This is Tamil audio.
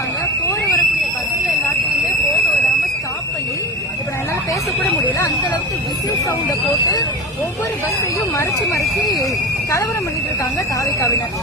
பண்ணிட்டாங்க. போற வரக்கூடிய பஸ்ல எல்லாத்தையுமே போக விடாம ஸ்டாப் பண்ணி இப்ப நான் என்னால பேசக்கூட முடியல. அந்த அளவுக்கு விசில் சவுண்ட போட்டு ஒவ்வொரு பஸ்ஸையும் மறைச்சு கலவரம் பண்ணிட்டு இருக்காங்க தாவேகாவினர்.